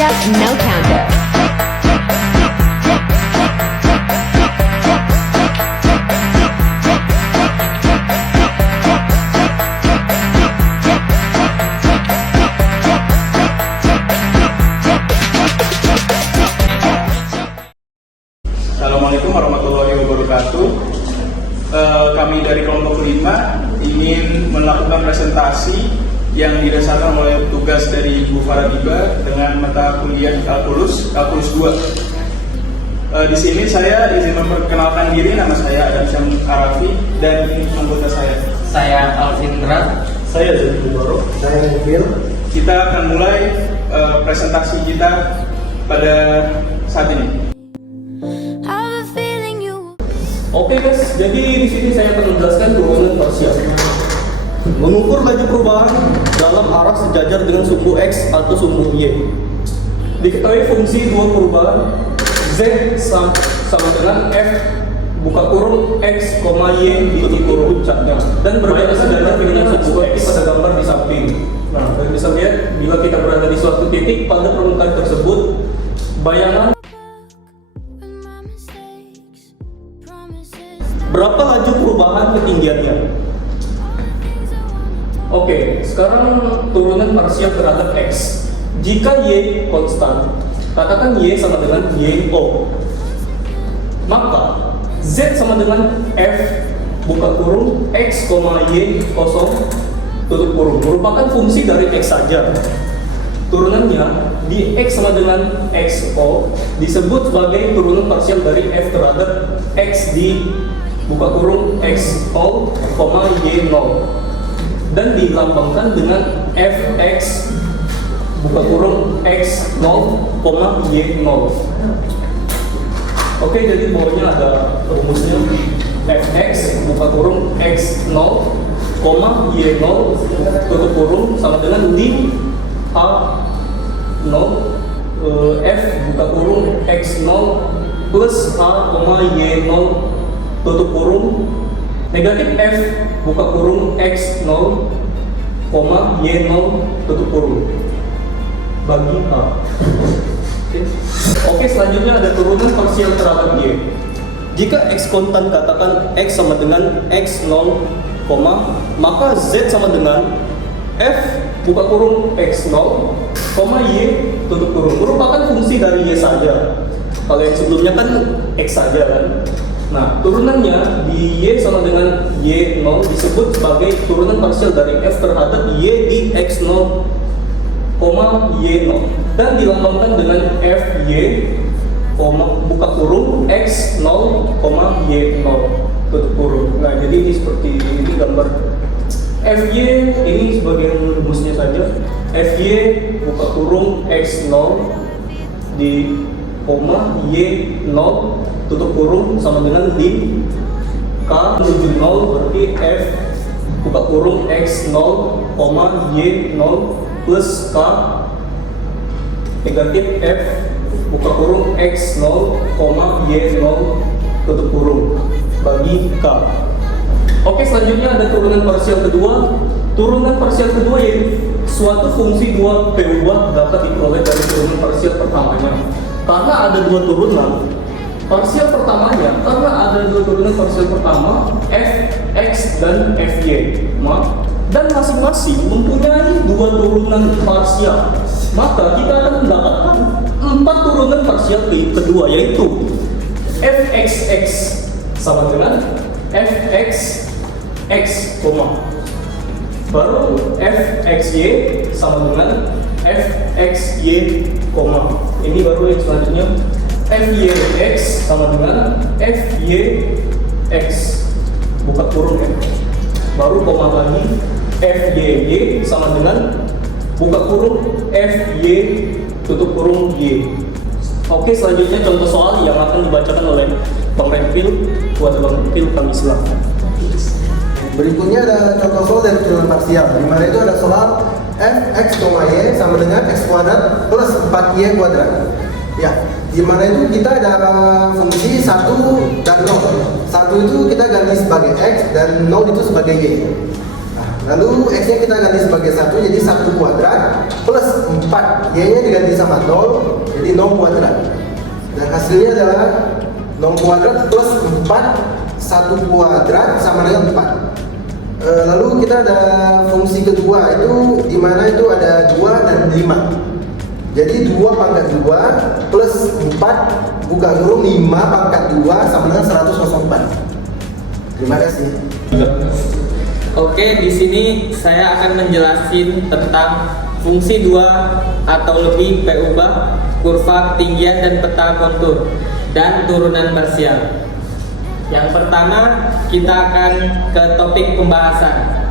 up, no counter. Assalamualaikum warahmatullahi wabarakatuh. Kami dari kelompok 5 ingin melakukan presentasi yang didasarkan oleh tugas dari Bu Faradiba dengan mata kuliah kalkulus 2. Di sini saya izin memperkenalkan diri, nama saya Adam Syam Arafi dan ini anggota saya. Saya Alvin Rat. Saya Zaki Boro. Saya Emil. Kita akan mulai presentasi kita pada saat ini. Oke guys, jadi di sini saya akan menjelaskan turunan parsial. Mengukur laju perubahan dalam arah sejajar dengan sumbu X atau sumbu Y. Diketahui fungsi dua perubahan Z sama dengan F buka kurung X, Y ditutup kurung puncaknya dan berbeda sejajar dengan sumbu X pada gambar di samping. Nah, kalian bisa lihat bila kita berada di suatu titik pada permukaan tersebut, bayangan berapa laju perubahan ketinggiannya. Oke, sekarang turunan parsial terhadap X. Jika Y konstan, katakan Y sama dengan YO, maka Z sama dengan F buka kurung X, Y kosong tutup kurung merupakan fungsi dari X saja. Turunannya di X sama dengan XO disebut sebagai turunan parsial dari F terhadap X di buka kurung X0, Y0 dan dilambangkan dengan Fx buka kurung X0, Y0. Oke, jadi bawahnya ada rumusnya. Fx buka kurung X0, Y0 tutup kurung sama dengan di H0 F buka kurung X0 plus H, Y0 tutup kurung negatif F buka kurung X0, Y0 tutup kurung bagi A. Oke, selanjutnya ada turunan parsial terhadap Y. Jika X kontan, katakan X sama dengan X0, maka Z sama dengan F buka kurung X0, Y tutup kurung merupakan fungsi dari Y saja. Kalau yang sebelumnya kan X saja kan. Nah, turunannya di Y sama dengan Y0 disebut sebagai turunan parsial dari F terhadap Y di X0, Y0 dan dilambangkan dengan Fy, buka kurung X0, Y0 tutup kurung. Nah, jadi ini seperti ini gambar Fy, ini sebagai rumusnya saja. Fy buka kurung X0 di Y0 tutup kurung sama dengan di K menuju 0 berarti F buka kurung X0, Y0 plus K negatif F buka kurung X0, Y0 tutup kurung bagi K. Oke, selanjutnya ada turunan parsial kedua. Turunan parsial kedua yaitu suatu fungsi dua P2 dapat diperoleh dari turunan parsial pertamanya. Karena ada dua turunan parsial pertamanya, parsial pertama Fx dan Fy, dan masing-masing mempunyai dua turunan parsial, maka kita akan mendapatkan 4 turunan parsial kedua, yaitu Fxx sama dengan Fxx, baru Fxy sama dengan Fxy, ini baru yang selanjutnya Fyx sama dengan Fyx buka kurung ya, baru koma lagi Fyy sama dengan buka kurung Fy tutup kurung Y. Oke, selanjutnya contoh soal yang akan dibacakan oleh pemampil buat pemampil kami silakan. Berikutnya ada contoh soal dari turunan parsial, di mana itu ada soal Fx, Y sama dengan X kuadrat plus 4Y kuadrat. Ya, di mana itu kita ada fungsi 1 dan 0. 1 itu kita ganti sebagai X dan 0 itu sebagai Y. Nah, lalu x-nya kita ganti sebagai 1, jadi 1 kuadrat plus 4, y-nya diganti sama 0, jadi 0 kuadrat. Dan hasilnya adalah 0 kuadrat plus 4, 1 kuadrat sama dengan 4. Lalu kita ada fungsi kedua, itu dimana itu ada 2 dan 5. Jadi 2 pangkat 2 plus 4 buka kurung 5 pangkat 2 sama dengan 104. Terima kasih. Oke, di sini saya akan menjelaskan tentang fungsi 2 atau lebih P ubah, kurva ketinggian dan peta kontur dan turunan parsial. Yang pertama, kita akan ke topik pembahasan.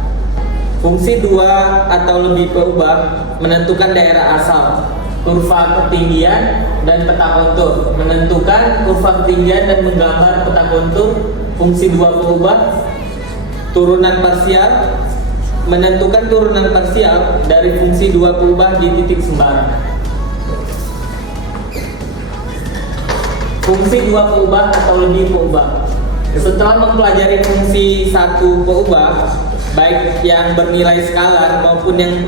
Fungsi 2 atau lebih P ubah menentukan daerah asal, kurva ketinggian dan peta kontur, menentukan kurva ketinggian dan menggambar peta kontur. Fungsi 2 P ubah, turunan parsial, menentukan turunan parsial dari fungsi 2 P ubah di titik sembarang. Fungsi 2 P ubah atau lebih P ubah. Setelah mempelajari fungsi 1 P ubah, baik yang bernilai skalar maupun yang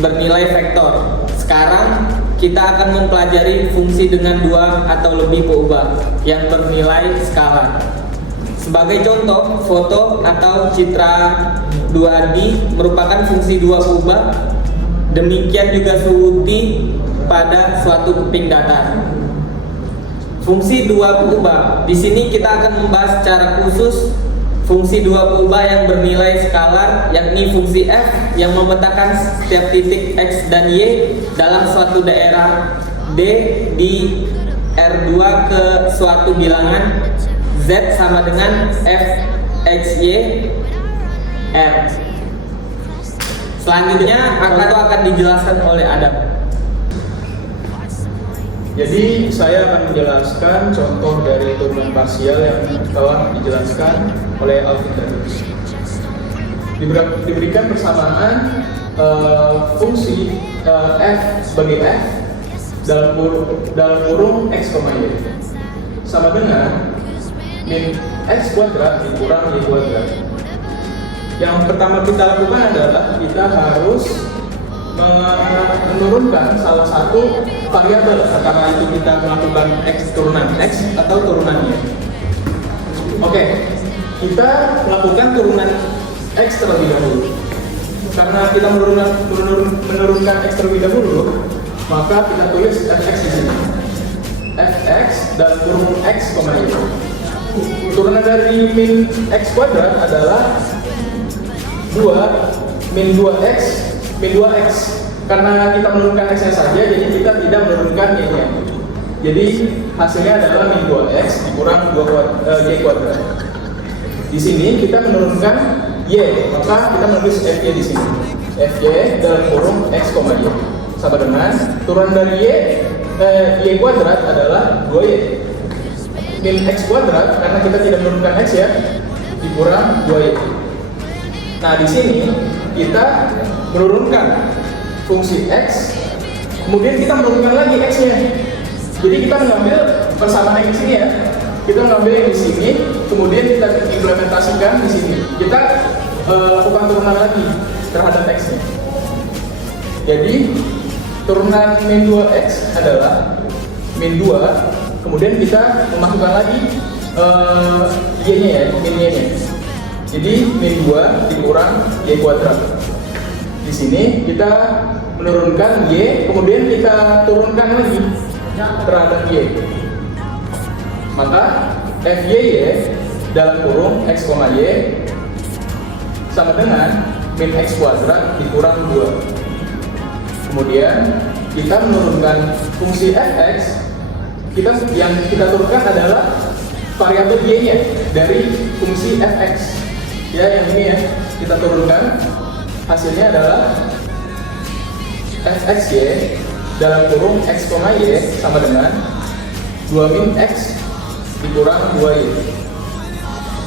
bernilai vektor, sekarang kita akan mempelajari fungsi dengan 2 atau lebih P ubah yang bernilai skalar. Sebagai contoh, foto atau citra 2D merupakan fungsi 2 P ubah. Demikian juga suhu T pada suatu keping datar. Fungsi 2 P ubah. Di sini kita akan membahas secara khusus fungsi 2 P ubah yang bernilai skalar, yakni fungsi f yang memetakan setiap titik x dan y dalam suatu daerah D di R2 ke suatu bilangan Z sama dengan f x y r. Selanjutnya akan dijelaskan oleh Adam. Jadi saya akan menjelaskan contoh dari turunan parsial yang telah dijelaskan oleh Alvin Drake. Diberikan persamaan fungsi f sebagai f dalam kurung x, y sama dengan min x kuadrat dikurang y kuadrat. Yang pertama kita lakukan adalah kita harus menurunkan salah satu variabel antara itu kita melakukan x turunan x atau turunan y. Oke, kita melakukan turunan x terlebih dahulu. Karena kita menurunkan x terlebih dahulu, maka kita tulis fx di sini. Fx dalam kurung x, y. Turunan dari min x kuadrat adalah 2 min 2x min 2x. Karena kita menurunkan x nya saja, jadi kita tidak menurunkan y nya. Jadi hasilnya adalah min 2x dikurang y kuadrat. Di sini kita menurunkan y, maka kita menulis fy di sini. Fy dalam kurung x, y sama dengan turunan dari y kuadrat adalah 2y min x kuadrat, karena kita tidak menurunkan x ya, dikurang 2y. Nah, di sini kita menurunkan fungsi x, kemudian kita menurunkan lagi x-nya. Jadi kita mengambil persamaan x ini ya, kita mengambil yang di sini, kemudian kita implementasikan di sini. Kita lakukan turunan lagi terhadap x-nya. Jadi turunan min 2x adalah min 2. Kemudian kita memasukkan lagi y-nya ya, min y-nya. Jadi min 2 dikurang y kuadrat. Di sini kita menurunkan y, kemudian kita turunkan lagi terhadap y. Maka fy dalam kurung x, y sama dengan min x kuadrat dikurang 2. Kemudian kita menurunkan fungsi fx. Yang kita turunkan adalah variabel y-nya dari fungsi fx. Ya, yang ini ya, kita turunkan. Hasilnya adalah fxy dalam kurung x, y sama dengan 2 min x dikurang 2y.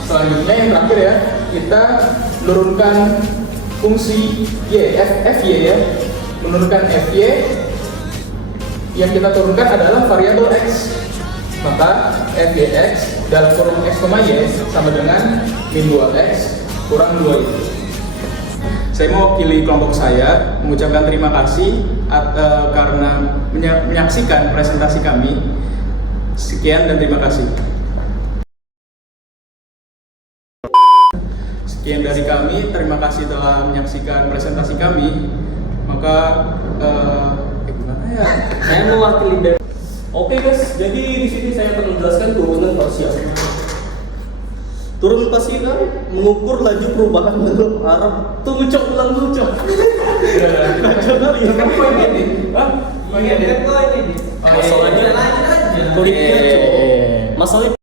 Selanjutnya yang terakhir ya, kita menurunkan fungsi y, fy ya, menurunkan fy. Yang kita turunkan adalah variabel x, maka fyx dalam kurung x, y sama dengan min 2x kurang 2y. Saya mewakili kelompok saya mengucapkan terima kasih karena menyaksikan presentasi kami. Sekian dan terima kasih. Sekian dari kami, terima kasih telah menyaksikan presentasi kami. Maka gimana ya? Saya mewakili dari Oke guys, jadi di sini saya akan menjelaskan turunan parsial. Turun parsial mengukur laju perubahan dalam arah. Tunggu cok, ulang dulu cok. ini. Masalahnya, kulitnya cok. Masalahnya